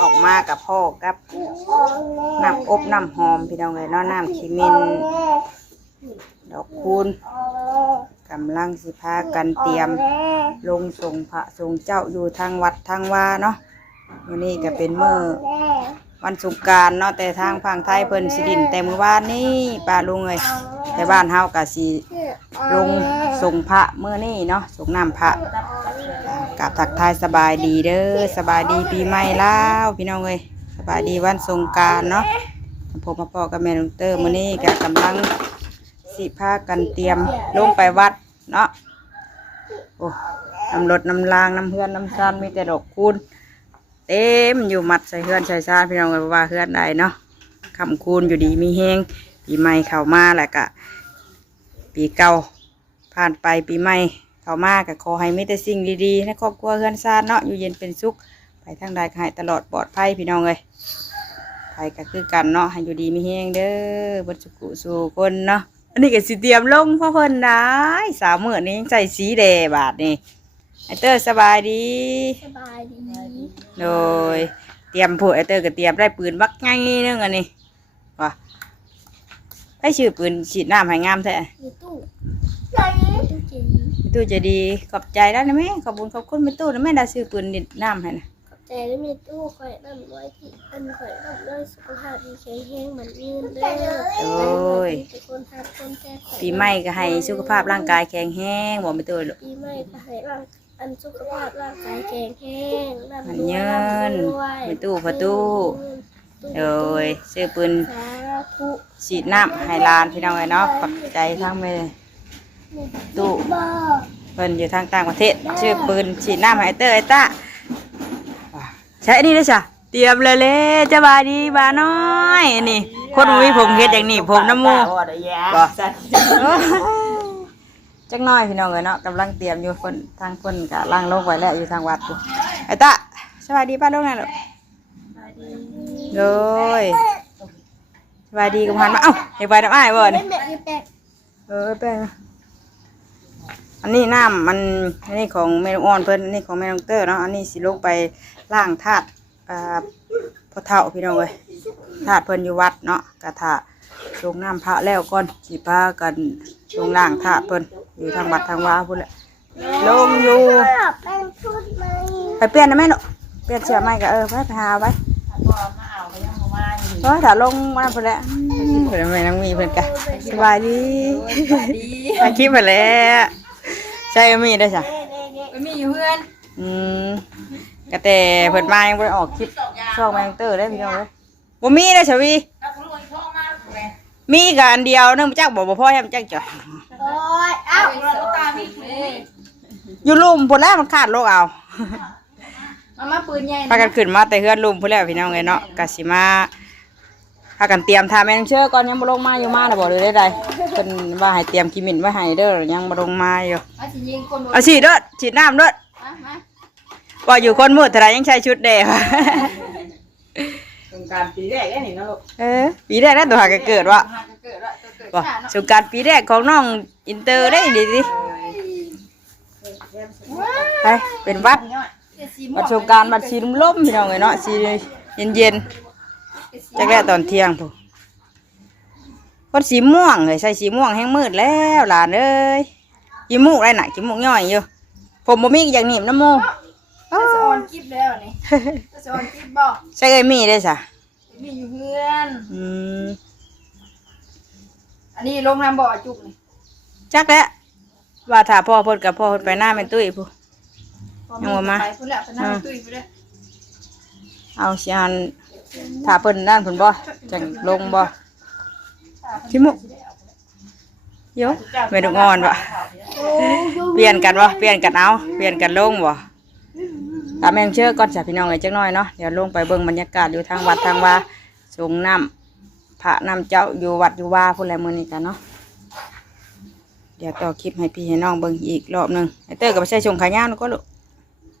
ออกมากับพ่อกับน้ำอบน้ำหอมพี่น้องเลยเนาะน้ำขีมินดอกคูณกำลังสิพากันเตรียมลงส่งพระส่งเจ้าอยู่ทางวัดทางว่าเนาะวันนี้ก็เป็นมื้อวันสงกรานต์เนาะแต่ทางฝั่งไทยเพิ่นสิดินแต่มื้อวานนี้ป้าลุงเอ้ยแต่บ้านเฮาก็สิลงส่งพระมื้อนี้เนาะส่งน้ำพระกับทักทายสบายดีเด้อสบายดีปีใหม่แล้วพี่น้องเอ้ยสบายดีวันสงกรานต์เนาะผมมาพ่อกับแม่ลุงเตอร์มื้อนี้ก็กำลังสิพากันเตรียมลงไปวัดเนาะโอ้น้ำรถน้ำรางน้ำเฮือนน้ำซานมีแต่ดอกคูณเต็มอยู่มัดใส่เฮือนใส่ซานพี่น้องเลยว่าเฮือนใดเนาะคำคูณอยู่ดีมีแห้งปีใหม่เข้ามาแหละกะปีเก่าผ่านไปปีใหม่เข้ามาก็ขอให้มีแต่สิ่งดีๆในครอบครัวเฮือนซานเนาะอยู่เย็นเป็นสุขไปทางใดก็ให้ตลอดปลอดภัยพี่น้องเลยไปก็คือกันเนาะให้อยู่ดีมีแห้งเด้อบรรจุกุสู่คนเนาะอันนี้ก็สิเตรียมลงพ่อเพิ่นได้สาวมื้อนี้ยังใส่สีแดงบาทนี่ไอเตอร์สบายดีสบายดีโดยเตรียมผู้ไอเตอร์ก็เตรียมได้ปืนบักไงนึงอันนี้ว่ะได้ชื่อปืนฉีดน้ำให้งามแท้มีตู้ตู้จะดีขอบใจแล้วนะแม่ขอบคุณแม่ตู้นะแม่ได้ซื้อปืนดิดน้ำให้นะขอบใจแล้วมีตู้คอยนำไว้ที่อันคอยนำด้วยสุขภาพดีแข็งแรงเหมือนยืนเด้อโอ้ยคนทานคนแก่ปีใหม่ก็ให้สุขภาพร่างกายแข็งแรงบอกแม่ตู้ลูกปีใหม่ก็ให้อันสุขภาพร่างกายแข็งแรงมันเยินแม่ตู้ประตูโดยซื้อปืนฉีดน้ำให้ลานพี่น้องเลยเนาะขอบใจทั้งแม่ตู้เพิ่นอยู่ทางต่างประเทศชื่อปืนฉีดน้ำให้เตอร์ไอต้าใช่นี่เลยจ้ะเตรียมเลยจะบายดีบาน้อยนี่คนวิผมเฮ็ดอย่างนี้ผมน้ำมูกบ่จักน้อยพี่น้องเลยเนาะกำลังเตรียมอยู่คนทางคนกะล่างลงไว้แล้วอยู่ทางวัดอยู่ไอต้าสบายดีป้าลูกไงลูกโดยสบายดีกับพันมาเอ้าเด็กไปน้ำอ้ายบ่นี่แป้งอันนี้น้ำมันอันนี้ของแม่ลูกอ่อนเพิ่นอันนี้ของแม่น้องเตอร์เนาะอันนี้สิลงไปล่างธาตุพ่อเฒ่าพี่น้องเลยธาตุเพิ่นอยู่วัดเนาะกระถาลงน้ำพระแล้วก่อนสิพากันลงล่างธาตุเพิ่นอยู่ทางวัดทางว้าพุ่นแหละลงอยู่ไปเปลี่ยนนะแม่เนาะเปลี่ยนเสื้อใหม่ก็ไปหาไว้ถ้าลงมาพุ่นแหละเพิ่นแม่น้องมีเพิ่นกะสบายดีถ่ายคลิปไปแล้วใช่มีได้จ้ะมีอยู่เพื่อนกระแต่เปิดมายังไปออกคลิปช่องแมงเตอร์ได้พี่น้องเลยบ่มีได้ชวีมีกับอันเดียวนึงจักบอกพ่อให้มันจักจ่อยอยู่ลุ่มพุ่นแล้วมันขาดโลกเอามาปืนใหญ่พากันขึ้นมาแต่เฮือนลุ่มพุ่นแล้วพี่น้องเลยเนาะกะสิมาพากันเตรียมทาแมงเชื่อก่อนยังบ่ลงมาอยู่มาน่ะบอกเลยได้เป็นว่าให้เตรียมกิมินไว้ให้เด้อยังบ่ลงมาอยู่เอาฉีดเด้อฉีดน้ำเด้อว่าอยู่คนมืดแต่ไรยังใช้ชุดแดงสงการปีแรกได้เห็นนะลูกปีแรกนั่นตัวหากเกิดวะว่าสงการปีแรกของน้องอินเตอร์ได้ดีดิไปเป็นวัดสงการบัดชีล้มพี่น้องเลยเนาะชีเย็นจากแรกตอนเที่ยงพวกคนสีม่วงเลยใส่สีม่วงแห้งมืดแล้วหลานเอ้ยกินมุกไรหน่ะกินมุกย่อยอยู่ผมบ่มีอย่างหนีบน้ำมูจะออนกิบแล้วนี่จะออนกิบบอกใช่เลยมีได้จ้ะมีอยู่เพื่อนอันนี้ลงน้ำบ่อจุกนี่จักแล้วว่าถ้าพ่อพ่นกับพ่อพ่นไปหน้าเป็นตุ้ยผู้ยังมาไปพุ่นแล้วไปหน้าตุ้ยไปเลยเอาเสียนถ้าเพิ่นด้านเพิ่นบ่จังลงบ่ที่มุกเยอะไม่ต้องอ่อนบ่เปลี่ยนกันบ่เปลี่ยนกันเอาเปลี่ยนกันลงบ่ตามแมงเชื่อก่อนจ้ะพี่น้องเลยจักหน่อยเนาะเดี๋ยวลงไปเบิ่งบรรยากาศอยู่ทางวัดทางว่าส่งน้ำพระน้ำเจ้าอยู่วัดอยู่ว่าพุ่นแหละมื้อนี้กันเนาะเดี๋ยวต่อคลิปให้พี่ให้น้องเบิ่งอีกรอบนึงไอเตอร์ก็ไปใช้ชงขายาวก็ลูก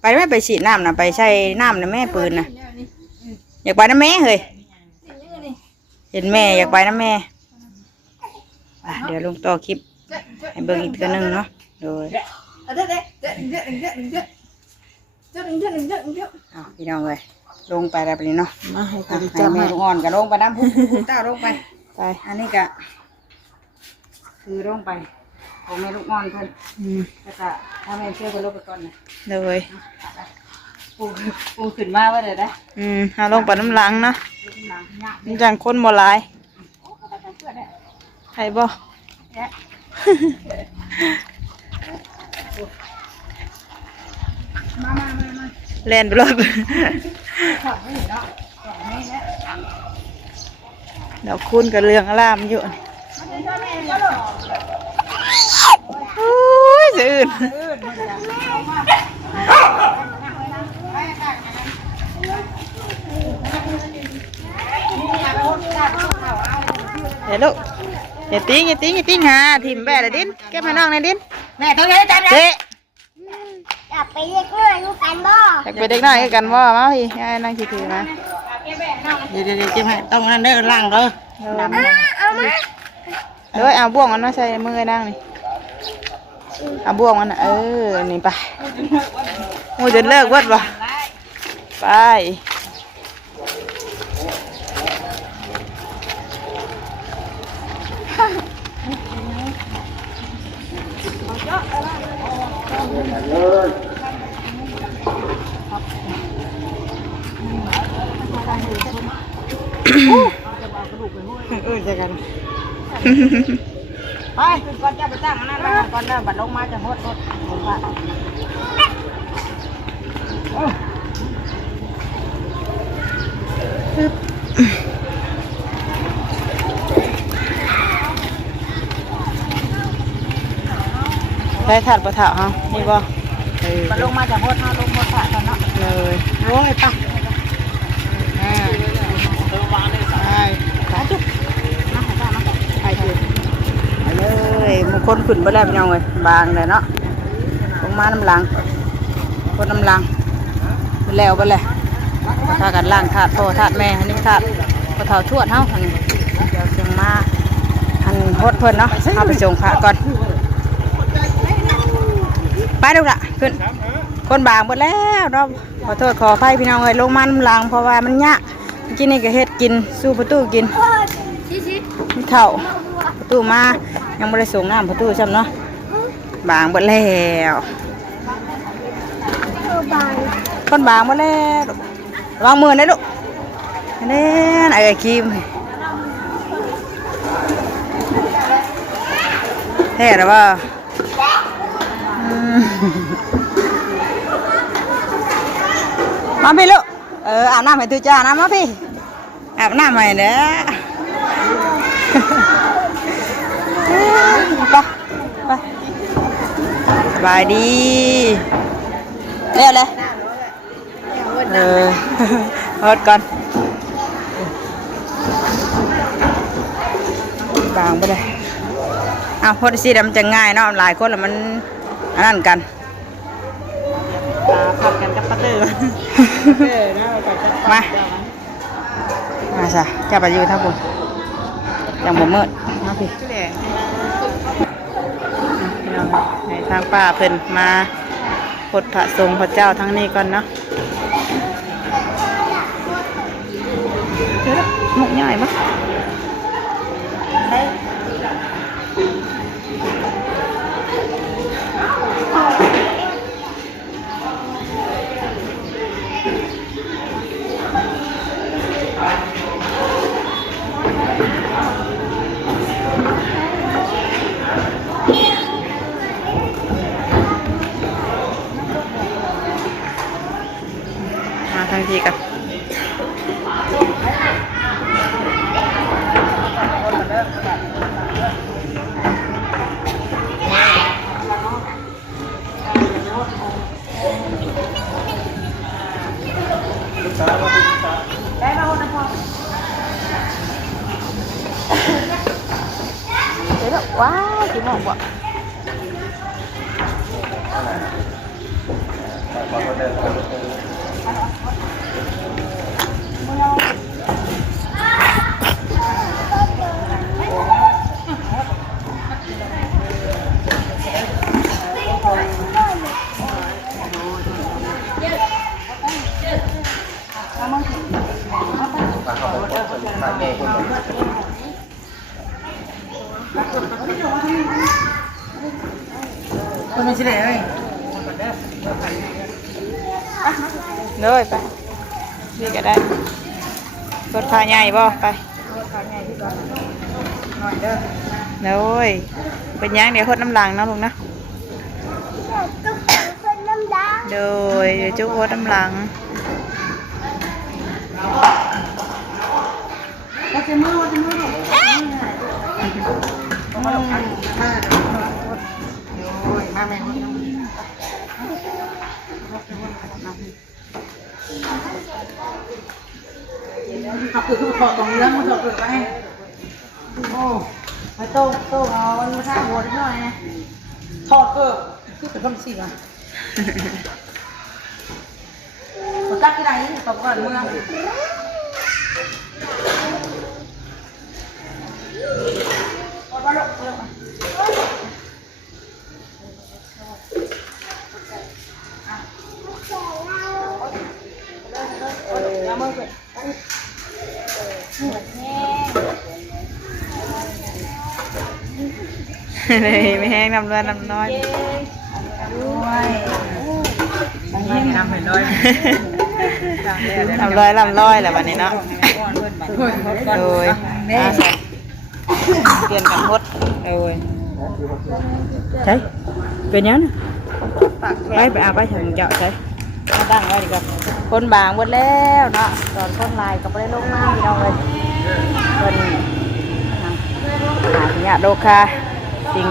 ไปไม่ไปฉีดน้ำนะไปใช้น้ำนะแม่ปืนนะอยากไปน้ำแม่เฮ้ยเห็นแม่อยากไปน้ำแม่เดี๋ยวลงต่อคลิปให้เบิ่งอีกตัวนึงเนาะโดยพี่น้องเลย ลงไปแบบนี้เนาะ มาให้ ให้ พี่จับ แม่ ให้ ลูกอ่อนก็ลงไปน้ำพุเต้าลงไป ไป อันนี้ก็คือลงไปของแม่ลูกอ่อนเพิ่น ก็จะถ้าแม่เชื่อก็ลงไปก่อนนะ เลย ปูขึ้นมาว่าเดี๋ยวได้ เอาลงไปน้ำหลังเนาะ หลังยาก มันจังคนบ่หลาย โอ้ก็ได้เพื่อนเนี่ย ใครบ่ แอะมา แล่นไปรถ ถอดไม่เห็นเนาะถอดไม่เนี่ย เดี๋ยวคุณกับเรื่องอารามอยู่นี่โอ้ยสะอื่นเดี๋ยวลูกอย่าติ้งหาถิ่มแบะเลยดินแก้มาน้องในดิน แม่ต้องเห็นจังนะ เจ๊ อยากไปเรียกเพื่อนลูกกันบ่ อยากไปเด็กน้อยกันว่ามาพี่ให้นั่งถือมา เดี๋ยวเก็บให้ต้องนั่นเด้อล่างเด้อดำ เอามา เดี๋ยวเอาบ่วงมันมาใส่มือนั่งนี่เอาบ่วงมันน่ะนี่ไปโอ้ยจะเลิกวัดวะไปเจอกันไปขึ้นก่อนจะไปตั้งอันนั้นมาก่อนเด้อบัดลงมาจะหดผมว่า ได้ถัดประถาเฮานี่บ่ มันลงมาจากโพดท่าลงโพดท่าตอนนั้น เลย โอ้ยปัง ไปจุ๊บ ไปเลยมันคนขึ้นไปแล้วเป็นยังไงบางเลยเนาะลงมาน้ำลังคนน้ำลังไปแล้วไปเลยถ้ากันล่างถาดพ่อถาดแม่อันนี้ถาดพอเท่าชวดเท่าอันนี้เดี๋ยวเสียงมาอันโพดเพิ่นเนาะเอาไปส่งพระก่อนไปดูละขึ้นคนบางหมดแล้วเนาะขอโทษขออภัยพี่น้องเลยลงมาน้ำลังเพราะว่ามันยากกินนี่ก็เฮ็ดกินสู้ประตูกิน มันเท่าประตูมายังไม่ได้ส่งน้ำประตูใช่ไหมเนาะบางหมดแล้วคนบางหมดแล้ววางมือนะลูกนี่ไอ้คิมแท้หรือเปล่ามาพี่ลูกอาบน้ำให้ตูจ้านะมาพี่อาบน้ำให้เด้อไปสบายดีเร็วเลยฮอดก่อนบางไปเลยพอดสิดำจะง่ายเนาะหลายคนแล้วมันอันนั้นกันผัดกันกับปลาเตอร์มาซะจะไปอยู่ท่าบุญยังบ่มืดมาพี่ในทางป้าเพิ่นมาพดพระสงฆ์พระเจ้าทั้งนี้ก่อนเนาะหมกใหญ่ปะมาทันทีกันเดี๋ยวว้าวกี่โมงวะ คนไม่ใช่เลย เลยไปนี่ก็ได้รถพาใหญ่บ่ไปเลยเป็นยังเดี๋ยวคนน้ำหลังเนาะลุงนะโดยเดี๋ยวจุกคนน้ำหลังขับคือขอตรงเรื่องมันจะเกิดไปโอ้ไอ้โต้เอามาท่าหัวนิดหน่อยนะถอดเกิดคือเป็นคำสิอ่ะตักที่ไหนตบก่อนเมืองไม่แห้งน้ำร้อนน้ำน้อย นี่น้ำเห็นเลย ลำร้อยแหละวันนี้เนาะโดยเปลี่ยนกันหมดโดย ใช่เป็นยังไปอาไปทางเจ้าใช่ตั้งไว้ดีกว่า คนบางหมดแล้วเนาะตอนคนลายก็ไม่ได้ลงมาพี่น้องเลยคนหาเนี่ยโดคาสิ่ง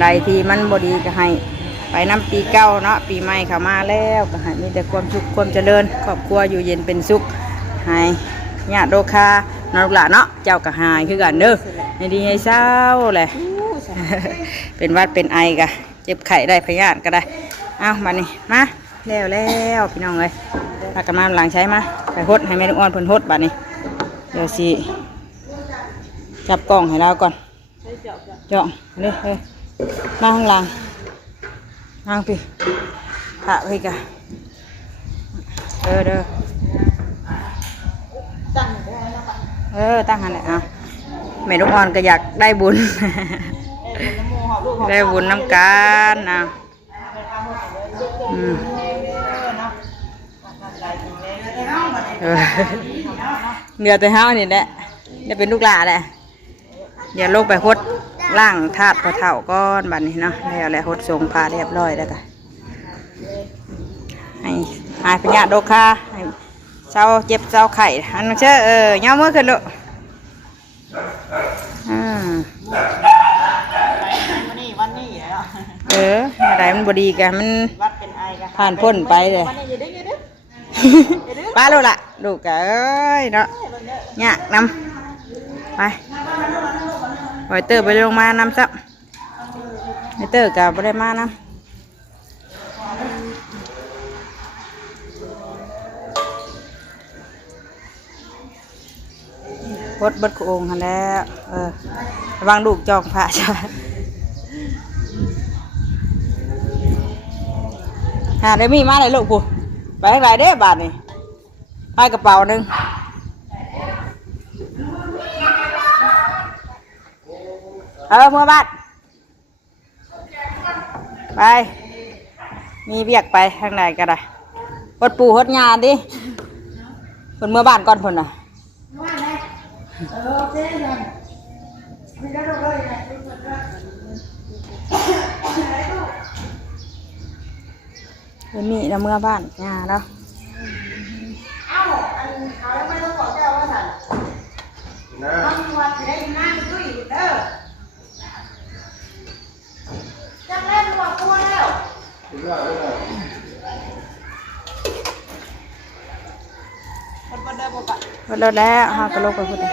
ใดที่มันบดีก็ให้ไปน้ำปีเก้าเนาะปีใหม่เข้ามาแล้วก็ให้มีแต่ความสุขความเจริญครอบครัวอยู่เย็นเป็นสุขให้เนี่ยโดคานลูกหลานเนาะเจ้าก็หายคือกันเด้อให้ดีให้เศร้าเลย เป็นวัดเป็นไอกะเจ็บไข้ได้พยาธิก็ได้เอามานี่มาแล้วพี่น้องเลยพากันมาหลังใช้มาไปหดให้แม่ลูกอ่อนเพิ่นหดบัดนี้เดี๋ยวสิจับกล้องให้เราก่อนจ่องเลยมาข้างหลังนั่งพี่พระพี่กะเด้อตั้งหันเลยอ่ะแม่ลูกอ่อนก็อยากได้บุญ ได้บุญน้ำกันนะเหนือแต่เฮานี่แหละได้เป็นลูกหลานแหละเดี๋ยวลูกไปหดล่างธาตุพอเท่าก้อนบัดนี้เนาะแล้วแหละหดทรงพาเรียบร้อยแล้วกันให้หายพญาโดคาให้เจ้าเจ็บเจ้าไข่อันนั้นเชื่อย่ามือขึ้นลูกอะไรมันบดีกันมันผ่านพ้นไปเลยป้าลูกละลูกเอ้ยเนาะเนี่ยนำไปไวเตอร์ไปลงมานำซับไวเตอร์กับไปได้มานำพดเบิดโอ่งหันแล้วระวังลูกจองผ้าใช่เดี๋ยวมีมาเลยลูกผู้ไปทางไหนเด้บาทนี่ไปกระเป๋าหนึ่งเมื่อบ้านไปมีเบียกไปทางไหนก็ได้พดปูพดงานดิคนเมื่อบ้านก่อนคนน่ะมีแล้วเมื่อบ้านงาแล้วพอแล้วฮะกระโลกกระพุ้เน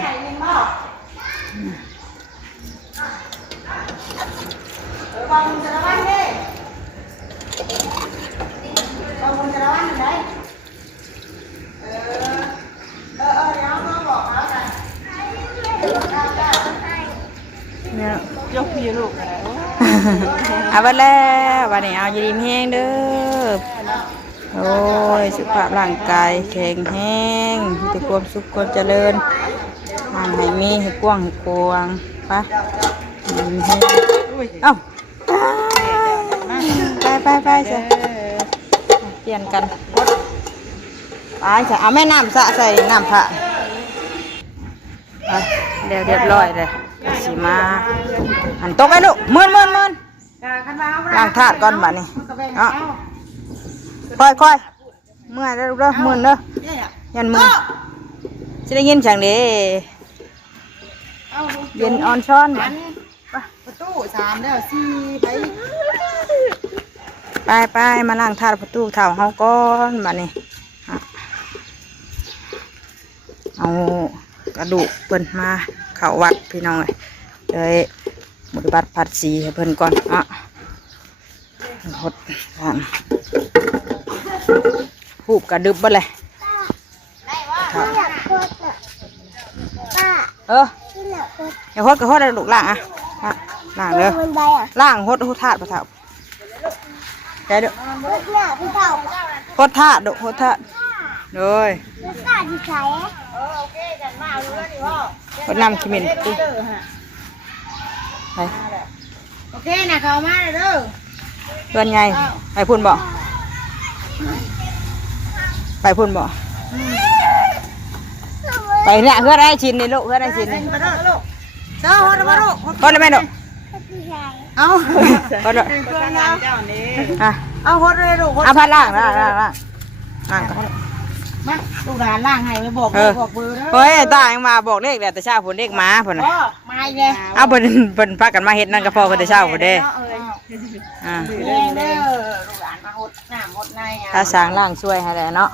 ี่ยยกพี่ลูกเอาไปแล้ววันนี้เอายีดีมแห้งเด้อ โอ้ยสุขภาพร่างกายแข็งแรงมีแต่ความสุขความเจริญงานให้มีให้กว้างให้กว้างไปเอ้าไปจ้ะเปลี่ยนกันไปจ้ะเอาแม่น้ำสะใส่น้ำผ้าเรียบร้อยเลยก็สิมาหันตกไปลูกมื่นล้างถาดก่อนบัดนี้เนาะค่อยเมื่อยเด้อลูกเด้อมื่นเด้อยันมื่นจะได้ยินเสียงเด้เย็นอ่อนช้อนประตู3แล้ว4ไปมาล้างถาดประตูเท้าเฮาก่อนบัดนี้เอากระดูกเพิ่นมาเข้าวัดพี่น้องเลยบริบัติผัดสีให้เพิ่นก่อนหดกันหูบกระดึบบ่เลยอย่าหดกระหดเลยลูกล่างล่างเลยล่างหดถาดปะเถาแกเด้อหดถาดหดถาดเลยหดน้ำขี้เหม็นไปโอเคนะเขามาเลยเด้อเพื่อนไงไปพุ่นบ่ไปพุ่นบ่ไปเนี่ยเพื่อนได้ชินนี่ลูกเพื่อนได้ชินนี่เจ้าฮอดบ่ลูกฮอดได้ไหมลูกเอาฮอดเอาฮอดเลยลูกเอาพัดล่างก็มาลูกหลานล่างให้ไปบอกเบอร์เฮ้ยตายังมาบอกเลขแต่เช้าผลเลขมาผลมาอีกเลยเอาเพิ่นพากันมาเฮ็ดนั่นก็พอเพิ่นแต่เช้าผลเด้เด้อลูกหลานมาฮดน้ำฮดในถ้าสร้างล่างช่วยให้แหละเนาะ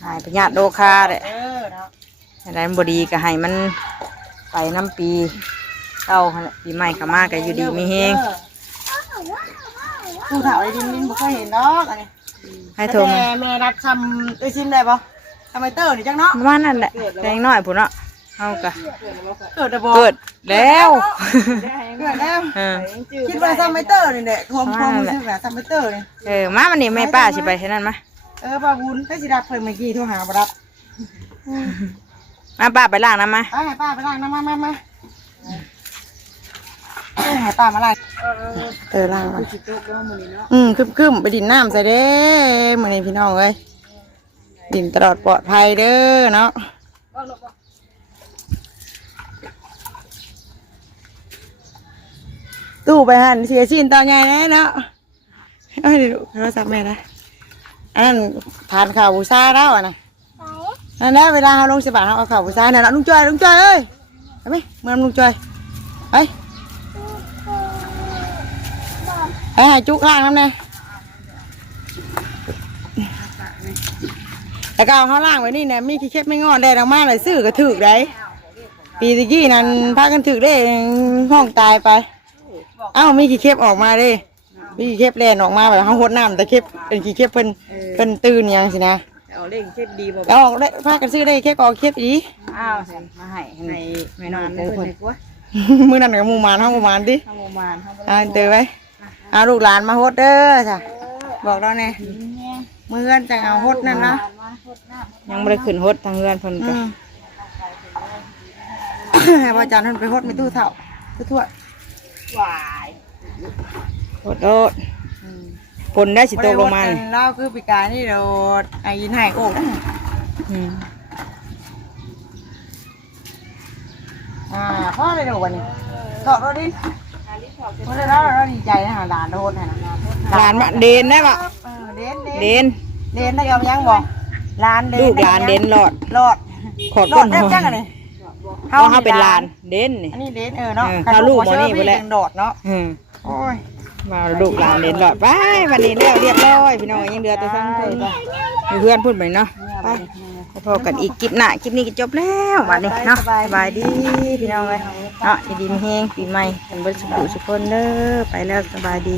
ให้ประหยัดโลคาแหละเนาะอะไรบ่ดีก็ให้มันไปน้ำปีเก่าปีใหม่เข้ามาก็อยู่ดีมีแฮงผู้เฒ่าได้ดินบ่เคยเห็นดอกอันนี้ให้โทรมาแม่รับคำได้ชิมได้ปะทำไมเตอร์นี่จังเนาะประมาณนั่นแหละแดงน้อยพุ่นเนาะเอากะเกิดแล้ว คิดว่าซัมไมเตอร์นี่แหละความรู้สึกแบบซัมไมเตอร์นี่มามันนี่แม่ป้าสิไปเท่านั้นมาป้าบุญให้สิรับเพิ่นเมื่อกี้โทรหาบ่รับมาป้าไปล้างน้ำมาให้ป้าไปล้างน้ำมาให้ป้ามาล้างล้างมาคึมไปดินน้ำใส่เด้มื้อนี้พี่น้องเอ้ยดินตลอดปลอดภัยเด้อเนาะตู้ไปหันเสียชิ้นตอนใหญ่เนาะเอ้ยดูโทรศัพท์แม่นะอันนั้นทานข้าวบูชาแล้วนะนั่นแหละเวลาเราลงสิบบาทเราเอาข้าวบูชาเนี่ยนะลุงจ้อยเอ้ยไปไหมเมื่อลุงจ้อยไปหายจุกล่างน้ำเนี่ยแต่ก็เอาเขาล่างไว้นี่เนี่ยมีขี้เค็บไม่งอนได้ออกมาเลยซื้อกระถึกได้ปีตะกี้นั้นพากันถึกได้ห้องตายไปเอ้ามีขี้เค็บออกมาเลยมีขี้เค็บแลนออกมาแบบเขาหดน้ำแต่เค็บเป็นขี้เค็บเพิ่นตื่นยังสินะเอาเล่งเค็บดีบ่เอาออกได้พากันซื้อได้เค็บออกเค็บดีอ้าวมาให้ไม่นอนเลยเพิ่นมื้อนั้นกับหมู่มานห้องหมู่มานดิหมู่มานเจอไว้เอาลูกหลานมาหดเด้อจ้ะบอกเราเนี่ยมือเงินจะเอาหดนั่นนะยังไม่ได้ขึ้นหดทางเงินเพิ่นกันให้พ่อจันทร์เพิ่นไปหดไม่ตู้เถ่าทั่วหวายหดผลได้สิโตลงมาเล่าคือปีกายนี่เราไอ้ยินหายโอ้พ่อเลยหนูวันนี้ถอดรถดิเพราะฉะนั้นเราดีใจนะหลานโดนนะหลานมาเดนได้ปะเดนได้ยอมยังบอกหลานเดนลูกหลานเดนหลอดขอบต้นหัวเขาเป็นหลานเดนนี่อันนี้เดนเนาะเขาลูกมานี่ไปแล้วโดดเนาะโอ้ยมาลูกหลานเดนหลอดไปวันนี้แล้วเรียบร้อยพี่น้องยังเดือดแต่ทั้งเพื่อนพูดไปเนาะไปพอกันอีกคลิปหน้าคลิปนี้ก็จบแล้ววันนี้เนาะสบายดีพี่น้องเลยเนาะดีมีแห้งปีใหม่เป็นบริสุทธิ์สุขคนเด้อไปแล้วสบายดี